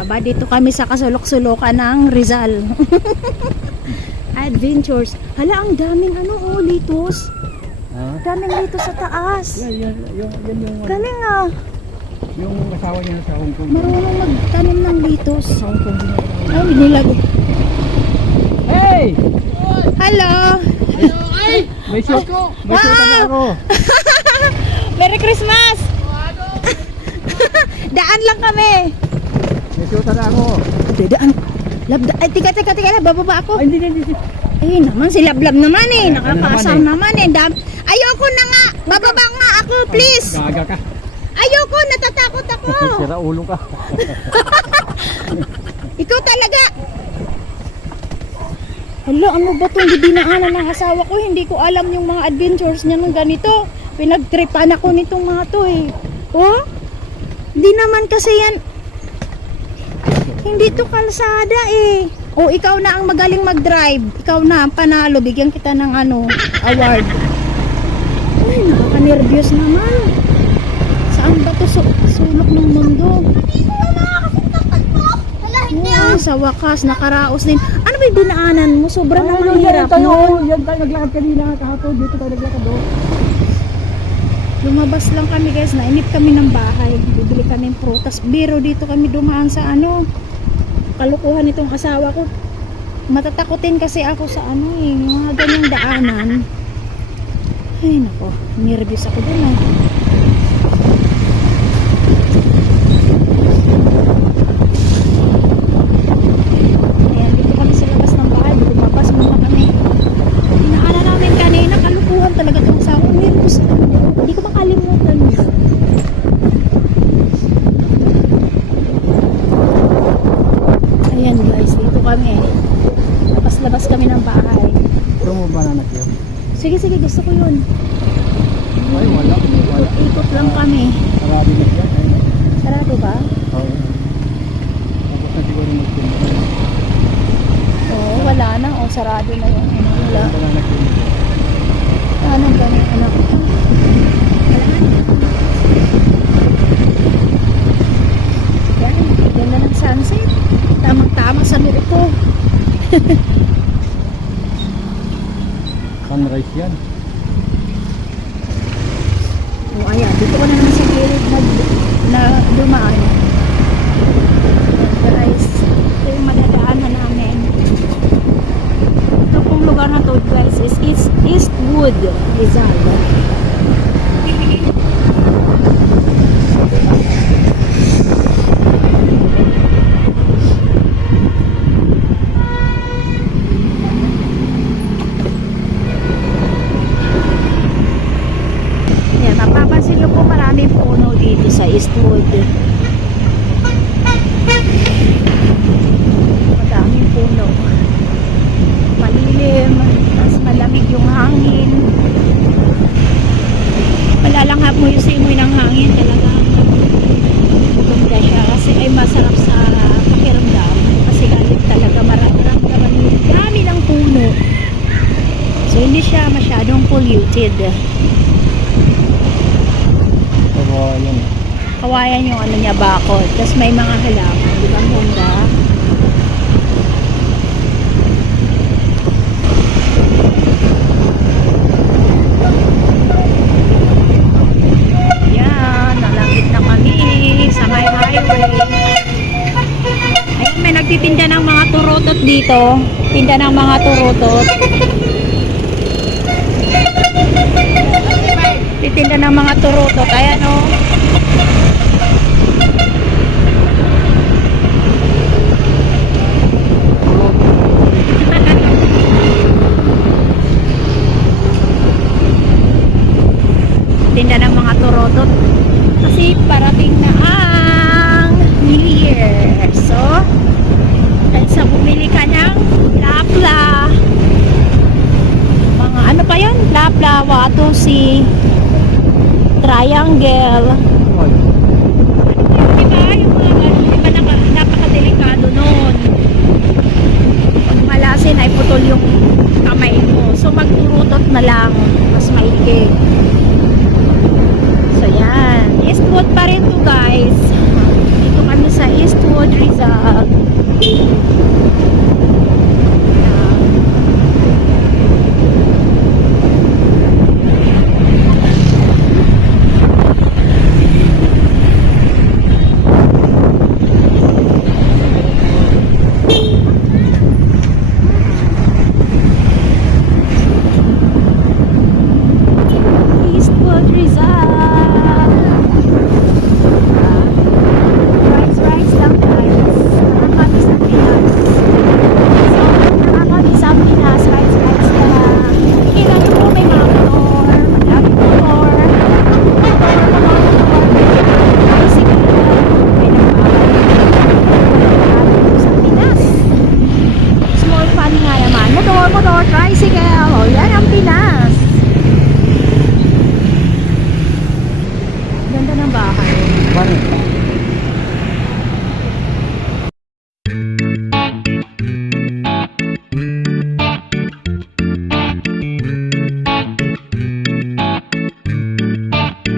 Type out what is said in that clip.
Aba, dito kami sa kasulok-sulukan ng Rizal. Adventures. Hala, ang daming litos. Ha? Daming litos sa taas. Yan yung Galing ah. yung asawa niya sa Hong Kong. Marunong magtanim ng litos. Sa Hong Kong din. Ay, nilag. Hey! Hello! May shoot na ako. Merry Christmas! Daan lang kami. May shoot na ako. Daan. Ay, tika, bababa ako. Ay, hindi. Eh, naman, si Lablab naman eh. Ay, Nakakasam naman eh. Ayoko na nga. Bababa nga ako, please. Gaga ka. Ayoko, natatakot ako. Sira ulo ka. Ikaw talaga. Hala, ano ba itong dinaanan ng asawa ko? Hindi ko alam yung mga adventures niya ng ganito. Pinagtripan ako nitong mga to eh. Oh, di naman kasi yan. Hindi to kalsada eh. Oh, ikaw na ang magaling mag-drive. Ikaw na ang panalo. Bigyan kita ng award. Ay, nakaka-nervyos naman. Saan ba to sulok ng mundo? Oh, sa wakas, nakaraos din. Ano ba yung dinaanan mo? Sobrang naman hirap nun. Yan tayo naglakad kanina kahapon. Dito tayo naglakad doon. Lumabas lang kami guys, nainip kami ng bahay. Bibili kami ng prutas. Biro dito kami dumaan sa kalukuhan itong asawa ko. Matatakotin kasi ako sa mga ganyang daanan. Ay nako, nervous ako dun ah. Ayan, dito kami sa labas ng bahay. Lumabas muna kami. Dinaanan namin kanina, kalukuhan talaga itong asawa. Nervous ako. Hindi ko makalimutan yun. Ayan guys, dito kami. Labas kami ng bahay. Ito mo banana yun? Sige, gusto ko yun. Ay, wala. Ikot lang kami. Marami na siya. Sarado ba? Oo. Tapos na siguro magpunta. Oo, wala na. O, sarado na yun. Wala. Banana yun. Anong ganyan, anak? Yan, ganda ng sunset. Tamang-tama sa loob ko. Sunrise yan. O, ayan. Dito ko na naman sa gilid na dumaan. Guys, ito yung madadaanan namin. Ito pong lugar na to guys is Eastwood, Rizal. Yan, mapapansin nyo po maraming puno dito sa Eastwood. Madaming puno. Malilim, mas malamig yung hangin. Malalanghap mo yung simoy ng hangin talaga. Maganda siya kasi ay masarap sa pakiramdam kasi galit talaga marami ng puno. So hindi siya masyadong polluted. Kawayan. Kawayan yung niya bakod. Tapos may mga halaman, di ba ang ganda? Yan, nalapit na kami sa may highway. Ayun, may nagtitinda ng mga turutot dito. Tinda ng mga turutot. Titinda ng mga turutot. Ayan o. Tinda ng mga turutot. Kasi parating na ang New Year. So, sa bumili ka ng lapla. Mga ano pa yun? Lapla, watusi, triangle.